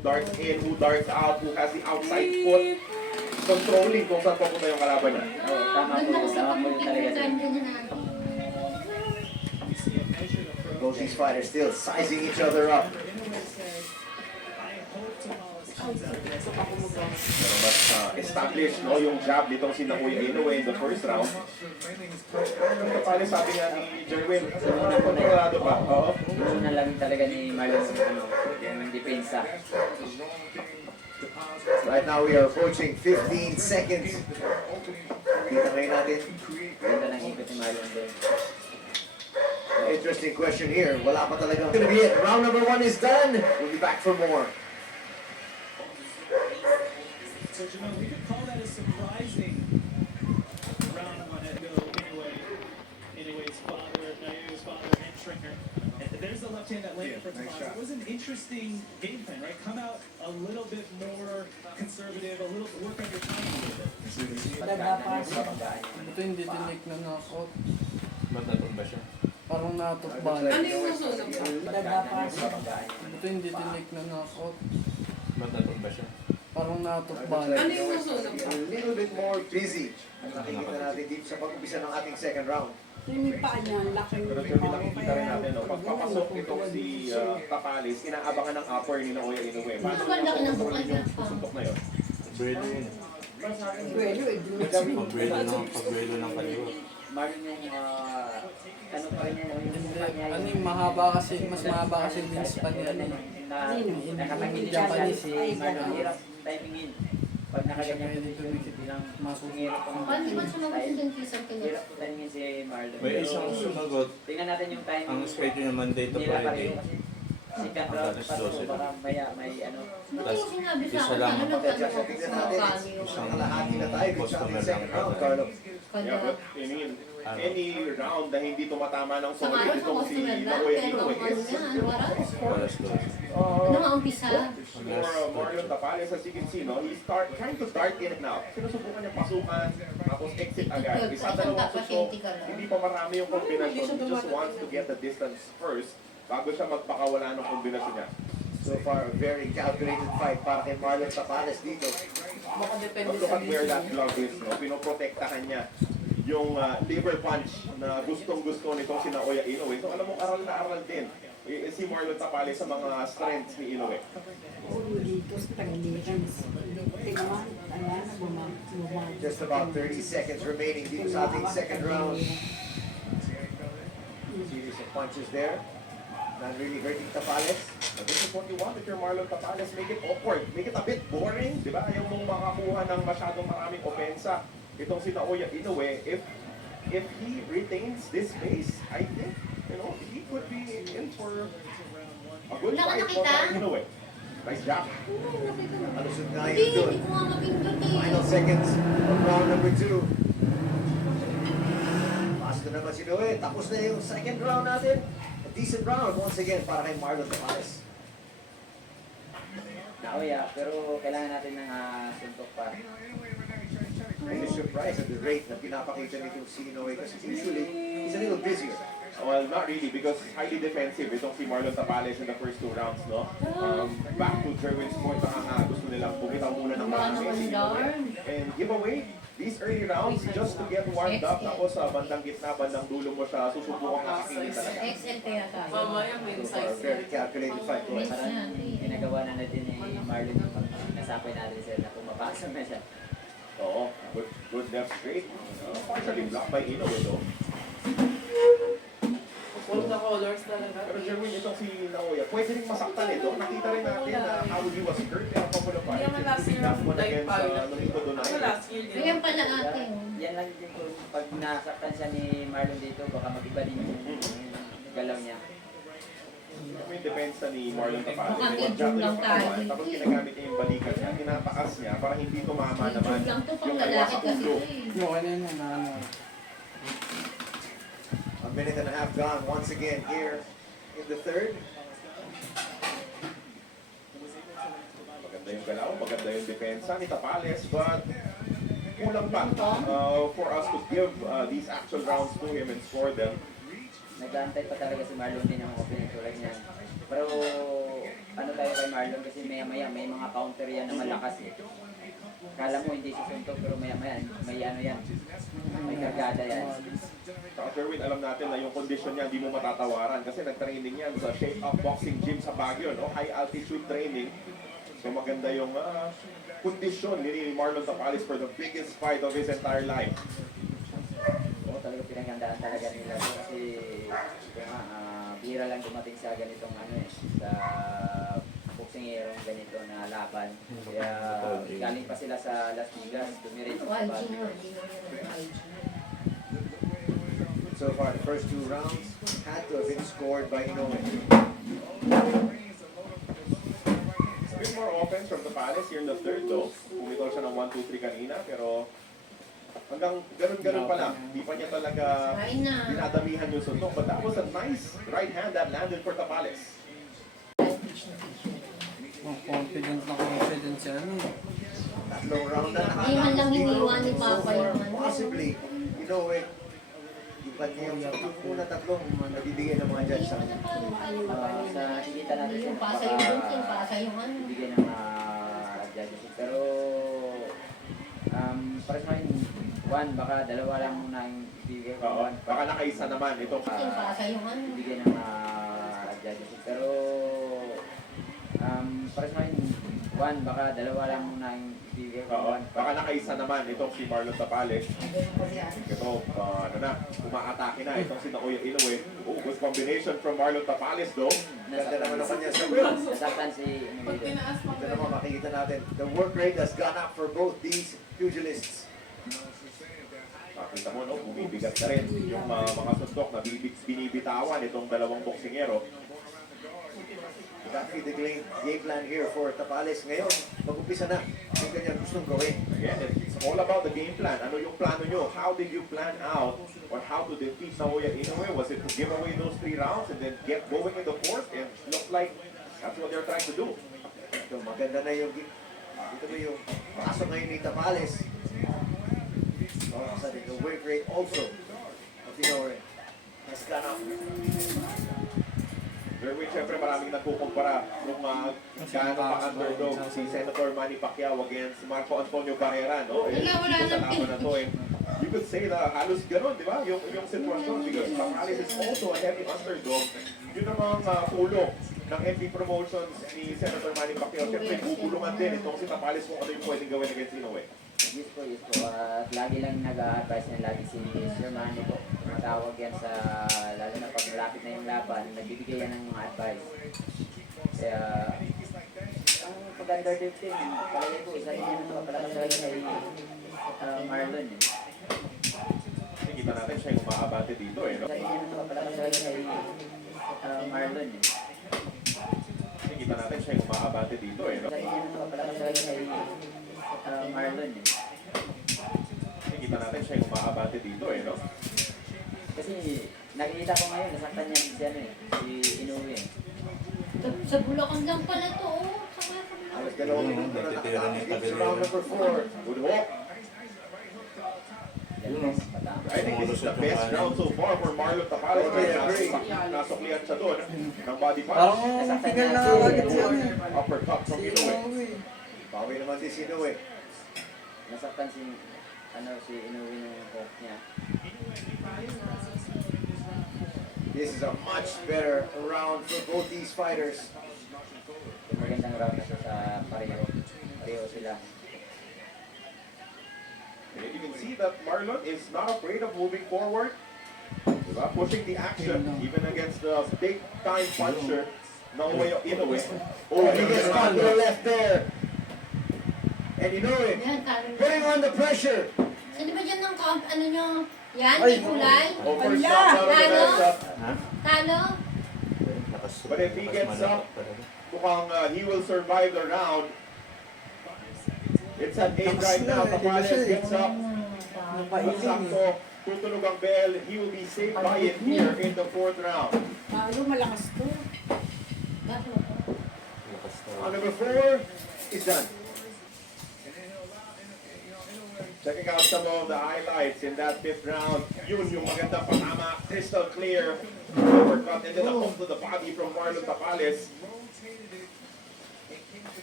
darts in, who darts out, who has the outside foot. Controlling kung saan papunta yung kalaban niya. Tama po yung talaga. Both these fighters still sizing each other up. Pero mas established no, yung jab nitong si Inoue in the first round. Kapali sabi nga ni Jerwin, kontrolado pa. Oo. Una lang talaga ni Marlon yung depensa. Right now we are approaching 15 seconds. Kita ngayon natin. Ganda ng ikot ni Marlon din. Interesting question here. Wala pa talaga. Gonna be it. Round number 1 is done. We'll be back for more. So, you know, we could call that a surprising round one at Inoue's father entering her. There's the left hand that landed for Tomas. It was an interesting game plan, right? Come out a little bit more conservative, a little work on your timing a little bit. Ito hindi tinik na knockout. Matatong ba siya? Parang natukban. Ano yung nasunog? Ito hindi tinik na knockout. Matatong ba siya? Parang natukban. Ano yung nasunog? A little bit more busy. Ang nakikita natin dito sa pag-umpisa ng ating second round. Yung paa niya, laki yung Pero Jerwin, nakikita rin natin, no, pagpapasok itong si Tapalis, inaabangan ng upper ni Inoue. Paano Ang laki ng bukal niya. suntok na yun? Pagbuelo yun. Buwelo eh, Pagbuelo ng kaliwa. Marlon yung ano pa rin niya, yung Hindi, kanya ano yung mahaba kasi, mas mahaba kasi wins pa niya. nakatangin siya si Marlon. Hirap timingin. Pag nakaganyan Pwede tumikit bilang masungit. Paano ba siya naman yung kisang hirap timingin si Marlon. May isang sumagot. Tingnan natin yung timing. Ang schedule niya Monday to Hindi na Friday. pareho kasi sikat raw Alas pa 12. baka may ano. Bakit yung sinabi sa Isa akin, lang. ano nagtanong ako Tignan sa natin. kanyo? Isang kalahati na tayo dito sa ating second round, Carlo. Yeah, but I mean, any round na hindi tumatama ng Sa solid araw sa itong si customer lang, Inoue pero ang ano is niya, ano parang? Alas 12. Ano nga umpisa? for Marlon Tapales, as you can see, no, he's trying to dart in and out. Sinusubukan niya pasukan, tapos exit agad. Isa dalawang susok, hindi pa marami yung kombinasyon. He just wants to get the distance first bago siya magpakawala ng kombinasyon niya. So far, a very calculated fight para kay Marlon Tapales dito. Depende But look at where that glove is, no? Pinoprotektahan niya yung liver punch na gustong-gusto nitong si Inoue. So alam mo, aral na aral din si Marlon Tapales sa mga strengths ni Inoue. dito sa tagiliran. Tingnan, ayan, bumang. Just about 30 seconds remaining dito sa ating second round. Series of punches there. Not really hurting Tapales. But this is what you want if you're Marlon Tapales. Make it awkward. Make it a bit boring. Di ba? Ayaw mong makakuha ng masyadong maraming opensa. Itong si Inoue, if he retains this pace, I think, you know, he could be in for a good Wala ka fight for nakita? Inoue. Nice job. Alusot nga Hindi, yun doon. hindi ko nga mapindot eh. Final seconds of round number 2. Basta naman si Inoue. Tapos na yung second round natin. A decent round once again para kay Marlon Tapales. Pero kailangan natin ng suntok pa. Really surprised at the rate na pinapakita nitong si Inoue kasi usually he's a little busier. Well, not really because highly defensive itong si Marlon Tapales in the first 2 rounds, no? Back to Jerwin's point, gusto nilang bumitaw muna ng marami si Inoue and give away these early rounds just to get warmed up. Tapos sa bandang gitna, bandang dulo mo siya, susubukan kakakinin talaga. XL kaya tayo. Mamaya may So far, a very calculated fight. Parang ginagawa na natin ni Marlon yung nasapay natin sir na pumapasok na siya. Oo, good left straight. Partially blocked by Inoue though. Full na colors talaga. Pero Jerwin, itong si Inoue, pwede rin masaktan ito. Nakita rin natin na how he was hurt in a couple of fights. Hindi naman last year, Last one like against Nonito Ako Donaire. last year din. Ganyan pala atin. Yan lang din kung pag nasaktan siya ni Marlon dito, baka mag-iba din yung galaw niya. May depensa ni Marlon Tapales. Baka One i-zoom jab lang yung tayo katawan, dito tapos eh. ginagamit niya yung balikat niya, tinataas niya para hindi tumama naman Joke lang to pang yung kanya lalaki sa kasi ulo. to eh. Yung ano yun, ano. A minute and a half gone once again here in the third. Maganda yung galaw, maganda yung depensa ni Tapales, but kulang pa for us to give these actual rounds to him and score them. Nag-aantay pa talaga si Marlon din ng opening tulad niya. Pero ano tayo kay Marlon kasi maya-maya may mga counter yan na malakas eh. Kala mo hindi susuntok pero maya-maya may ano yan. May kargada yan. Saka Sherwin, alam natin na yung condition niya hindi mo matatawaran kasi nag-training yan sa Shape Up Boxing Gym sa Baguio, no? High altitude training. So maganda yung kondisyon ni Marlon Tapales for the biggest fight of his entire life. Oo, talaga pinaghandaan talaga nila kasi bihira lang dumating sa ganitong ano eh, sa boksingero ganito na laban. Kaya galing pa sila sa Las Vegas, dumiretso sa YG Baguio. mo, hindi mo yun YG. So far, the first 2 rounds had to have been scored by Inoue. A bit more offense from Tapales here in the third though. Pumitaw siya ng 1-2-3 kanina pero hanggang ganun-ganun pa lang. Di pa niya talaga Kain na. dinadamihan yung suntok. But that was a nice right hand that landed for Tapales. Confident siya ano. Tatlong round na Hindi man lang iniwan ni Papa yung ano. Possibly, Inoue, yung kanyang una tatlong nabibigay ng mga judge sa kanya. Sa nakikita natin Yung siya, pasa yung bunting, pasa yung ano. bibigyan ng judges. Pero pares mo yung one, baka dalawa lang muna yung bibigay ko. Oo. Baka nakaisa naman itong Bunting, pasa yung ano. Bibigyan ng judges. Pero pares mo yung one, baka dalawa lang muna yung bibigay ko. Oo. Baka nakaisa naman itong si Marlon Tapales. Ito, ano na, umaatake na itong si Inoue. Oh, good combination from Marlon Tapales though. Ganda naman ang kanya sa will. Nasaktan si Inoue. Ito naman makikita natin. The work rate has gone up for both these pugilists. Makita mo, no, bumibigat na rin yung mga suntok na binibitawan itong dalawang boksingero. Exactly the game plan here for Tapales. Ngayon, mag-umpisa na yung kanyang gustong gawin. Again, it's all about the game plan. Ano yung plano nyo? How did you plan out on how to defeat Naoya Inoue? Was it to give away those 3 rounds and then get going in the 4th? And look like that's what they're trying to do. Ito, maganda na yung dito mo yung pasok ngayon ni Tapales. Sa the work rate also of Inoue has gone up. Derwin, syempre maraming nagkukumpara kung gaano pa-underdog si Senator Manny Pacquiao against Marco Antonio Barrera, no? Eh, Wala dito sa nang laban na to, eh. You could say na halos ganun, di ba? Yung sitwasyon, because Tapales is also a heavy underdog. Yun namang ulo ng MB Promotions ni Senator Manny Pacquiao. Syempre, bubulungan din itong si Tapales kung ano yung pwedeng gawin against Inoue. Yes po. At lagi lang nag-a-advise niya lagi si Sir Manny po. Matawag yan sa, lalo na pag malapit na yung laban, nagbibigay yan ng mga advice. Kaya, ang pag-under 15, palagay po, isa rin yan ang napapalakas talaga kay Marlon. Nakikita natin siya yung umaabante dito, eh, no? Isa rin yan ang napapalakas talaga kay Marlon. Nakikita natin siya yung umaabante dito, eh, no? Isa rin yan ang napapalakas talaga kay Marlon. Nakikita natin siya yung umaabante dito, eh, no? Kasi nakikita ko ngayon, nasaktan niya si ano eh, si Inoue. Sa Bulacan lang pala to, oh. Saka sa Bulacan. Alas dalawang minuto na nakatapos dito sa round number 4. Good walk. I think this is the best round so far for Marlon Tapales. Nasuklihan siya doon ng body Parang punch. tingnan na nga agad siya ano eh. Uppercut from Inoue. Bawi naman din si Inoue. Nasaktan si Inoue ng hook niya. This is a much better round for both these fighters. Magandang round na siya sa pareho. Pareho sila. And you can see that Marlon is not afraid of moving forward. Diba? Pushing the action even against the big time puncher Naoya Inoue. Oh, he gets caught to the left there. And Inoue Yan, talo. putting on the pressure. Sino ba dyan ng ano nyo? Yan, may kulay? Oh, first shot out of the best shot. Ha? Talo? But if he gets up, mukhang he will survive the round. It's at 8 right now. Tapales gets up. Sakto, tutulog ang bell. He will be saved by it here in the 4th round. Lalo malakas to. Round number 4 is done. Checking out some of the highlights in that 5th round. Yun yung magandang patama. Crystal clear. Uppercut and then a hook to the body from Marlon Tapales.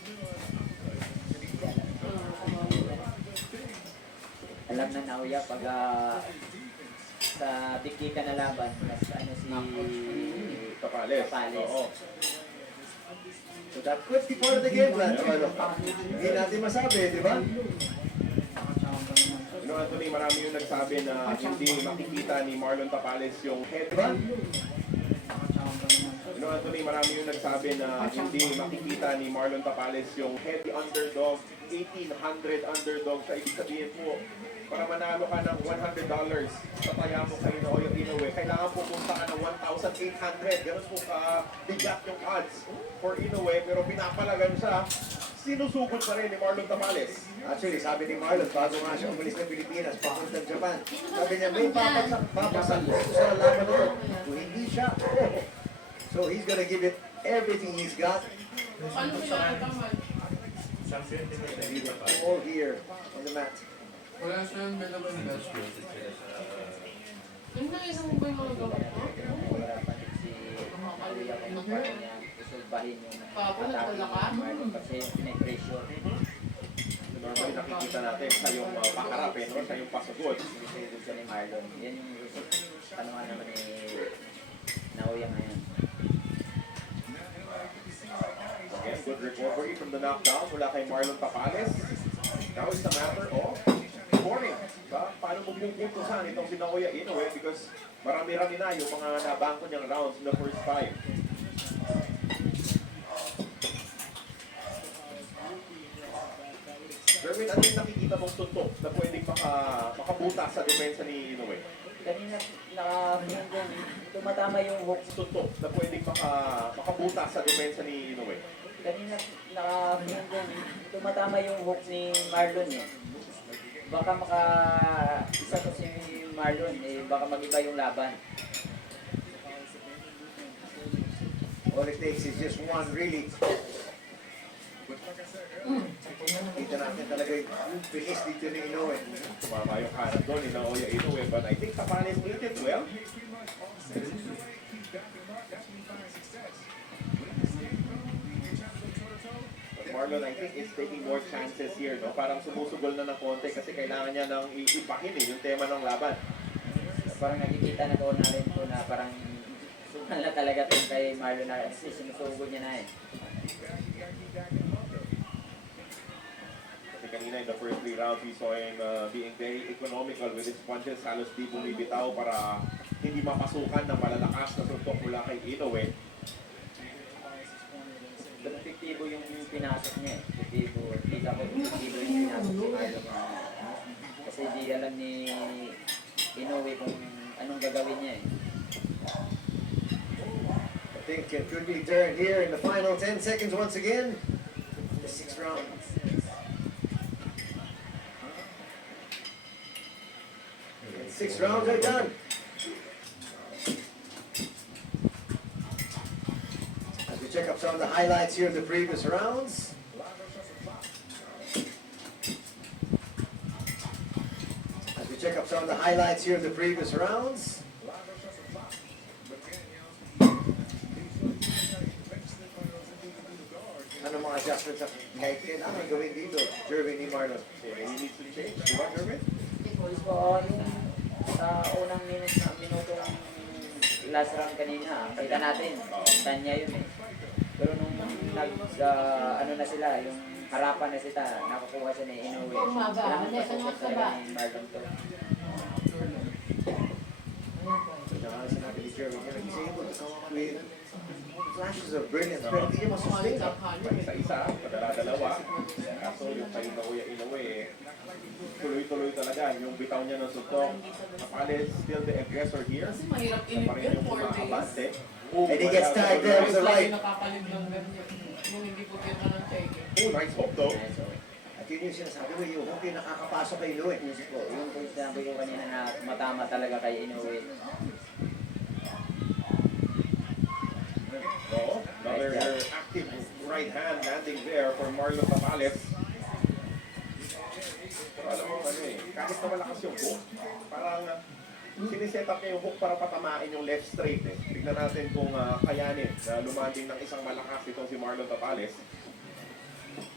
Alam na Naoya pag sa bigki ka na laban, mas ano si Tapales. Tapales. Oo. So that could be part of the game plan. Hindi natin masabi, di ba? Anthony, marami yung nagsabi na hindi makikita ni Marlon Tapales yung head. Diba? Anthony, marami yung nagsabi na hindi makikita ni Marlon Tapales yung head underdog, 1,800 underdog. Sa ibig sabihin po, para manalo ka ng $100 sa taya mo sa inoue, kailangan pupunta ka ng 1,800. Ganun po ka-bigat yung odds for inoue, pero pinapalagan siya. Sinusugod pa rin ni Marlon Tapales. Actually, sabi ni Marlon, bago nga siya umalis ng Pilipinas, papuntang Japan, sabi niya, may papasak ko sa laban na to. Kung hindi siya, so he's gonna give it everything he's got. All here on the mat. Wala siyang belaban best. Yung naisang mo ba yung mga gamot mo? Nahihirapan din si Naoya kung paano niya isulbahin yung Papo, nagwala ka? Marlon kasi pinapressure. Normally nakikita natin siya yung paharap, no? Siya yung pasugod. Sinisugod siya ni Marlon. Yan yung tanungan naman ni Naoya ngayon. Again, good recovery from the knockdown mula kay Marlon Tapales. Now it's a matter of scoring. Paano mo pupuntusan itong si Naoya Inoue because marami-rami na yung mga nabangko niyang rounds in the first 5. Jerwin, ano yung nakikita mong tuntok na pwedeng makabutas sa depensa ni Inoue? Kanina tumatama yung hook. Tuntok na pwedeng makabutas sa depensa ni Inoue? Kanina tumatama yung hook ni Marlon eh. Baka isa to si Marlon eh, baka mag-iba yung laban. All it takes is just one really. Kita natin talaga yung bilis dito ni Inoue. Tumama yung kanan doon ni Naoya Inoue, but I think Tapales ate it well. But Marlon, I think, is taking more chances here, no? Parang sumusugol na ng konti kasi kailangan niya ng iipahin yung tema ng laban. Parang nakikita na doon na rin po na parang sukan na talaga ito kay Marlon na kasi sinusugod niya na eh. Kasi kanina in the first 3 rounds, we saw him being very economical with his punches. Halos di bumibitaw para hindi mapasukan ng malalakas na suntok mula kay Inoue. Pero epektibo yung pinasok niya eh. Epektibo. Kita ko epektibo yung pinasok ni Marlon. Kasi di alam ni Inoue kung anong gagawin niya eh. I think it could be turned here in the final 10 seconds once again. The 6th round. And 6 rounds are done. As we check up some of the highlights here of the previous rounds. As we check up some of the highlights here of the previous rounds. Ano mga adjustments na kahit kailangan gawin dito, Jervin ni Marlon? He needs to change, di ba, Jervin? So, yung unang minutong last round kanina, kita natin, kanya yun eh. Pero nung ano na sila, yung harapan na sila, nakukuha siya ni Inoue. Kailangan pasok talaga ni Marlon to. Saka sinabi ni Jervin, he's able to come up with flashes of brilliance, pero hindi niya masustain. Isa-isa, padala-dalawa. Kaso yung kay Naoya Inoue, tuloy-tuloy talaga yung bitaw niya ng suntok. Tapales still the aggressor here. Kasi mahirap Siya pa rin inip yun, yung 4 days. umaabante. And he gets tied there with the right. Nakapalig ng ganyan. Nung hindi po kita ng check. Oh, nice hook though. So, At yun yung sinasabi mo, yung hook yung nakakapasok kay Inoue. music po, yung kung sinabi ko kanina na tumatama talaga kay Inoue. No, another active right hand landing there for Marlon Tapales. Pero alam mo, kahit na malakas yung hook, parang siniset up niya yung hook para patamain yung left straight eh. Tignan natin kung kayanin na lumanding ng isang malakas itong si Marlon Tapales.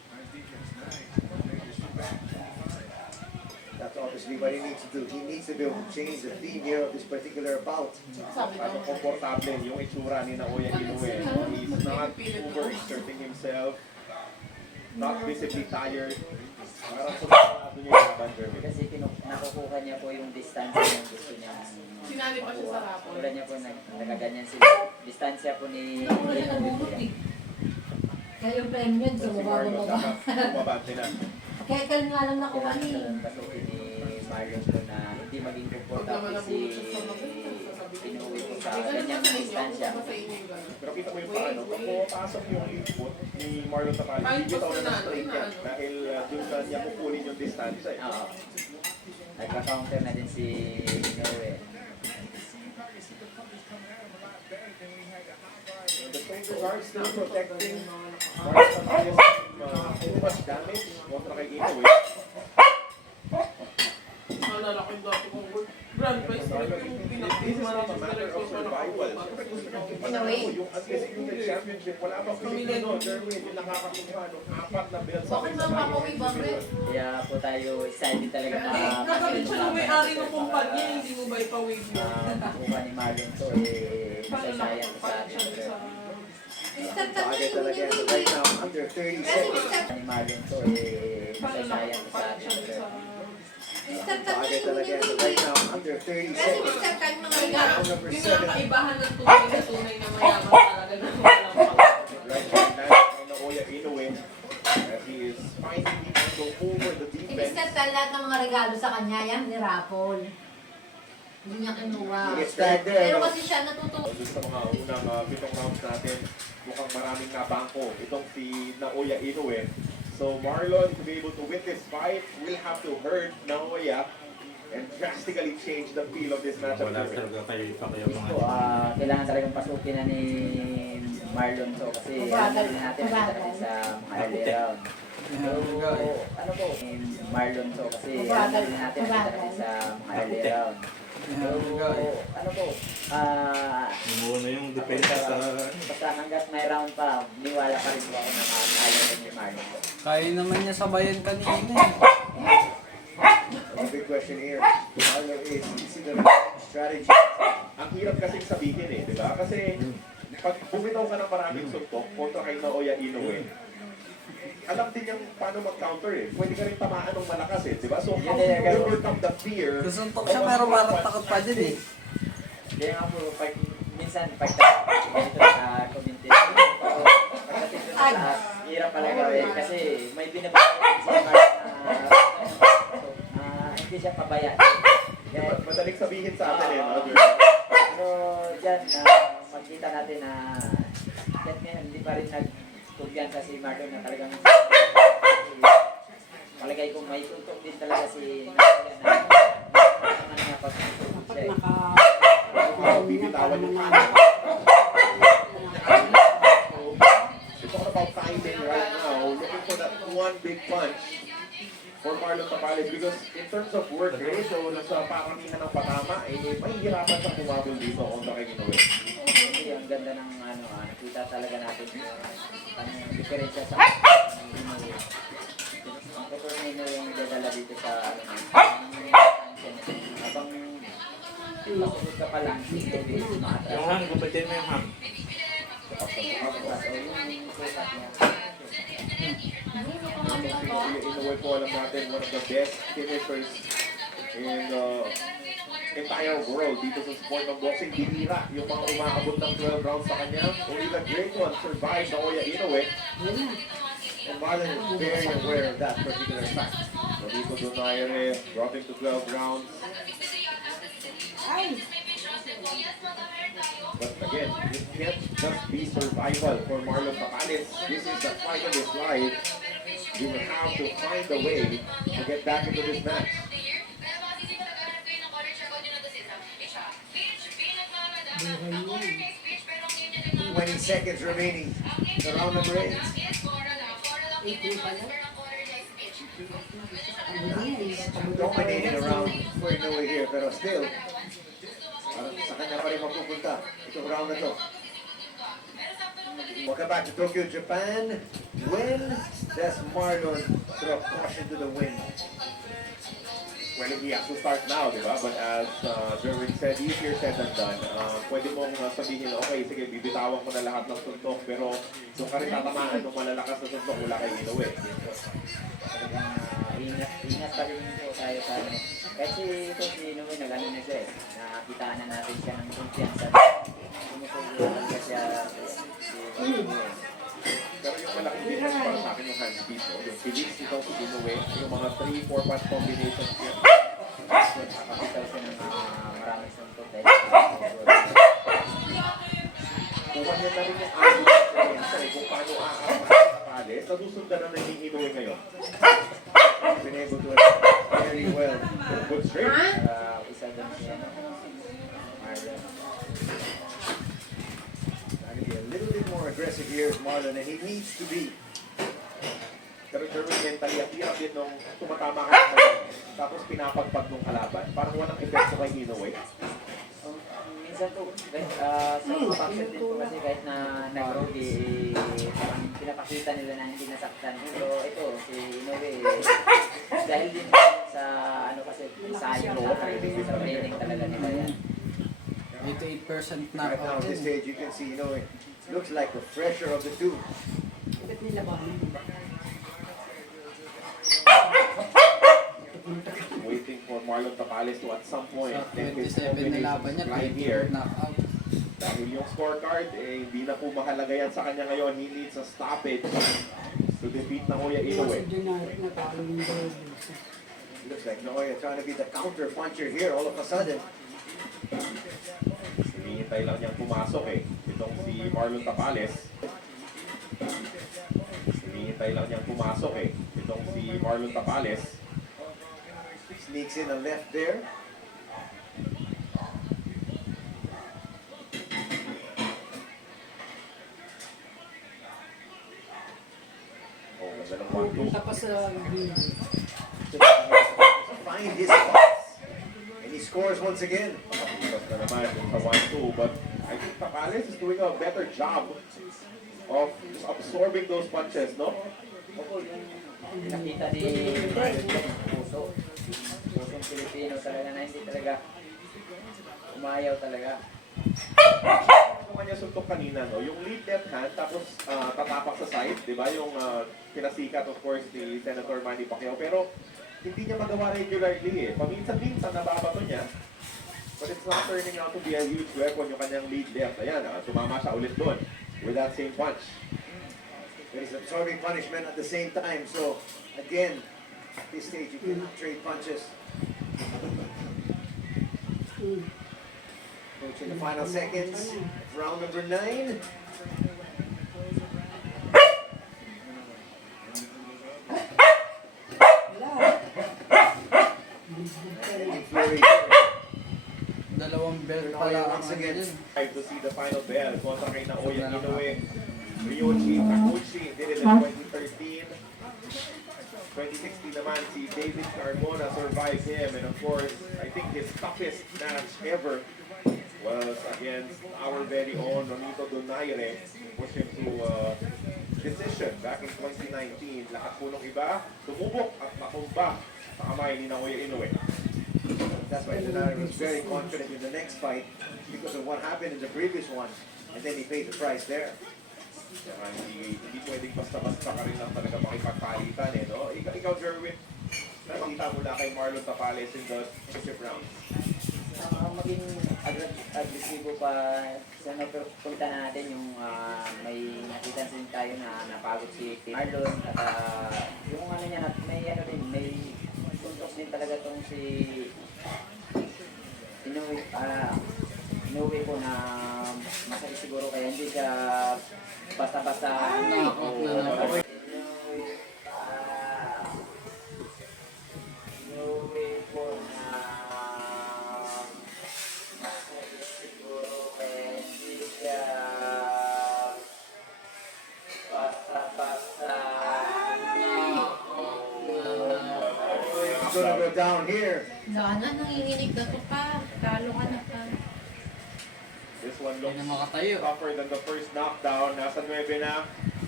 basically what he needs to do. He needs to be able to change the theme here of this particular bout. Parang komportable yung itsura ni Naoya Inoue. He's not overexerting himself, not visibly tired. Parang sumasarado niya yung laban, Jervin. Kasi nakukuha niya po yung distansya ng gusto niya. Sinali pa siya sa rapol. Wala niya po nagaganyan sila. Distansya po ni Inoue. Kaya yung premium, Si Marlon dapat bumabante na. Kaya kaya nga lang nakuha ni. Pasukin ni Marlon po na hindi maging komportable si Inoue po sa ganyang distansya. Pero kita mo yung paano, pag pumapasok yung input ni Marlon Tapales, bibitaw na ng straight yan. Dahil dun na niya kukunin yung distansya. Oo. Nagka-counter na din si Inoue. The stranger guard still protecting Marlon Tapales from too much damage kontra kay Inoue. Naalala ko yung dati kong grand prize rin yung This is pinaka-maraming not a matter of survival. Siyempre gusto natin panalo yung undisputed championship. Wala pa Pilipino, Jerwin, yung nakakakuha ng 4 na belts sa Okay, ma'am, papaway ba, Bre? Kaya po tayo excited talaga na Kakabit siya nung may-ari ng kumpanya, hindi mo ba ipawave mo? kuha ni Marlon to masasayang sa atin. Mr. Target Tanay, talaga yan. Right now, under 30 Kasi seconds. Mr. Ni Marlon to masasayang sa atin. Mr. Tanay, Target talaga yan. Right now, under 30 Kasi seconds. Mr. Tanay, mga Round regalo. number Yung 7. nakakaibahan ng tunay na tunay na mayaman talaga na walang pang- Right hand kay Naoya Inoue as he is finding the angle over the Si defense. Mr. Tanay, lahat ng mga regalo sa kanya, yan, ni Rapol. Hindi niya kinuha. He gets tagged there. Pero no? kasi siya natutuwa. Doon sa mga unang 7 rounds natin, mukhang maraming nabangko itong si Naoya Inoue. So Marlon, to be able to win this fight, will have to hurt Naoya and drastically change the feel of this matchup. Wala talaga kayo pa kayo mga So, kailangan talagang pasukin na ni Marlon to kasi alam na natin nakita natin sa mga early round. So, ano po, Marlon to kasi alam na natin nakita natin sa mga early round. So, ano po, Inuuna yung depensa sa... basta hanggat may round pa, niwala pa rin po ako na kaya rin ni Marlon. Kaya naman niya sabayan kanina eh. The big question here, Marlon is he the strategy? Ang hirap kasing sabihin eh, di ba? Kasi pag bumitaw ka ng maraming suntok kontra kay Naoya Inoue, alam din niyang paano mag-counter eh. Pwede ka rin tamaan ng malakas eh, di ba? So how do you overcome the fear? Gusuntok siya pero parang takot pa din eh. Kaya nga po, minsan pag ganito sa community, pagdating doon sa taas, hirap pala gawin kasi may binabalik si Mark na hindi siya pabaya. Kaya, Madaling sabihin sa atin eh, no? pero dyan, makita natin na kahit ngayon, hindi pa rin nagkumpiyansa si Marlon na talagang palagay ko may tutok din talaga si Nadia na naman niya pag tutok Pag siya eh. Bibitawan yung It's all about timing right now. Looking for that one big punch for Marlon Tapales because in terms of work ratio, sa paramihan ng patama, mahihirapan siyang bumabol dito kontra kay Inoue. Kasi ang ganda ng nakita talaga natin yung diferensya sa Inoue. Ang pepper na Inoue yung dadala dito sa habang pasunod ka pa lang, ito din Yung maatras. ham, gupitin mo yung ham. Inoue po alam natin, one of the best finishers in the entire world dito sa sport ng boxing. Bihira yung mga umaabot ng 12 rounds sa kanya. Only the great one survived Naoya Inoue. And Marlon is very aware of that particular fact. Rodrigo Donaire brought him to 12 rounds. But again, it can't just be survival for Marlon Tapales. This is the fight of his life. He will have to find a way to get back into this match. 20 seconds remaining. The round number 8. Dominating around for Inoue here, pero still, parang sa kanya pa rin mapupunta itong round na to. Welcome back to Tokyo, Japan. When does Marlon throw caution to the wind? well, he has to start now, di ba? But as Derwin said, easier said than done. Pwede mong sabihin, okay, sige, bibitawan ko na lahat ng suntok, pero doon ka rin tatamaan ng malalakas na suntok mula kay Inoue. Ingat pa rin po tayo sa ano. Kasi ito si Inoue nag-ano na siya eh. Nakitaan na natin siya ng kumpiyansa. Sumusubukan ka siya. Pero yung malaking difference para sa akin yung hand speed, no? Yung physics nito si Inoue, yung mga 3-4 punch combinations niya. Nakakitaw siya ng maraming suntok dahil Kuha niya na rin yung experience kung paano aarap sa palis. Nadusundan na rin yung Inoue ngayon. Been able to adapt very well. Good straight. isa doon siya. Marlon. Trying to be a little bit more aggressive here is Marlon, and he needs to be. Pero Derwin mentally, at hirap din nung tumatama ka sa tapos pinapagpag nung kalaban. Parang walang epekto kay Inoue. Minsan po, sa mga boxer din po kasi kahit na nag-road, parang pinapakita nila na hindi nasaktan. Pero ito, si Inoue, dahil din sa ano kasi, sayang Oo, training sa training talaga nila yan. 88% na Right now at this stage, you can see, looks like the fresher of the two. Bakit nilabanan? Waiting for Marlon Tapales to at some point Sa take his 27 na laban niya, line here. 24 knockout. Dahil yung scorecard, hindi na po mahalaga yan sa kanya ngayon. He needs a stoppage to defeat Naoya Inoue. Si Junard natalo yung Derwin. Looks like Naoya trying to be the counter puncher here all of a sudden. Hinihintay lang niyang pumasok itong si Marlon Tapales. Hinihintay lang niyang pumasok itong si Marlon Tapales. Sneaks in a left there. Oh, ganda ng 1-2. Punta pa sa video. Find his spots. And he scores once again. Tapos na naman yung sa 1-2. But I think Tapales is doing a better job of just absorbing those punches, no? Opo, yung nakita ni Puso. Pusong Pilipino talaga na hindi talaga umayaw talaga. Naman niya suntok kanina, no? Yung lead left hand, tapos tatapak sa side, di ba? Yung pinasikat, of course, ni Senator Manny Pacquiao. Pero hindi niya magawa regularly Paminsan-minsan nababato niya. But it's not turning out to be a huge weapon yung kanyang lead left. Ayan, sumama siya ulit doon with that same punch. But he's absorbing punishment at the same time. So, again, at this stage, you cannot trade punches. Approaching the final seconds of round number 9. Ending Fury. Dalawang belt Naoya pala ang once ano again. din. Time to see the final bell kontra kay Naoya Inoue. Ryoji Takuchi did it in 2013. 2016 naman si David Carmona survived him, and of course, I think his toughest match ever was against our very own Nonito Donaire, pushed him to decision back in 2019. Lahat po nung iba, sumubok at nakumba sa kamay ni Naoya Inoue. That's why Donaire was very confident in the next fight because of what happened in the previous one. And then he paid the price there. Saka hindi pwedeng basta-basta ka rin lang talaga makipagpalitan no? Ikaw, Derwin, nakita mula kay Marlon Tapales in the championship rounds. Maging agresibo pa sa punta natin yung may nakita din tayo na napagod si Marlon at yung ano niya may ano din may puntos din talaga tong si Inoue po na masakit siguro kaya hindi siya basta-basta Knockout na naman. Inoue po na masakit siguro kaya hindi siya basta-basta It's gonna go down here. Sana, nanginginig na to pa. Talo ka na pa. This one Hindi looks na makatayo. tougher than the first knockdown. Nasa 9 na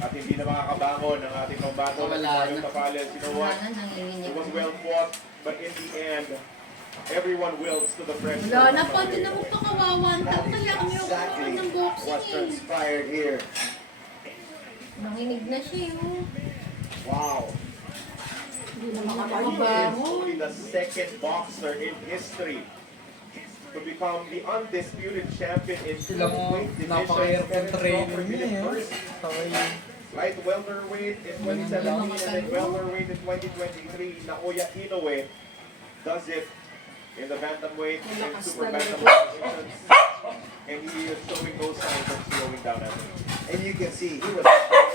At hindi na makakabangon ang ating pambato na si Wala Marlon na. Tapales. You know Wala what? na, nanginginig. It was well fought, but in the end, everyone wills to the pressure. Wala na po, tinan mo pa kawawan. That is Kaya kami yung exactly ng what's boxing eh. transpired here. Nanginig na siya oh. Wow. Hindi na He makakain. is only the second boxer in history to become the undisputed champion in Silang weight division. napaka-air Terence training Crawford niya finished eh. first. Takay. Light welterweight in 2017 and then welterweight in 2023. Naoya Inoue does it in the bantamweight and super bantamweight positions. And he is showing no signs of slowing down at all. And you can see he was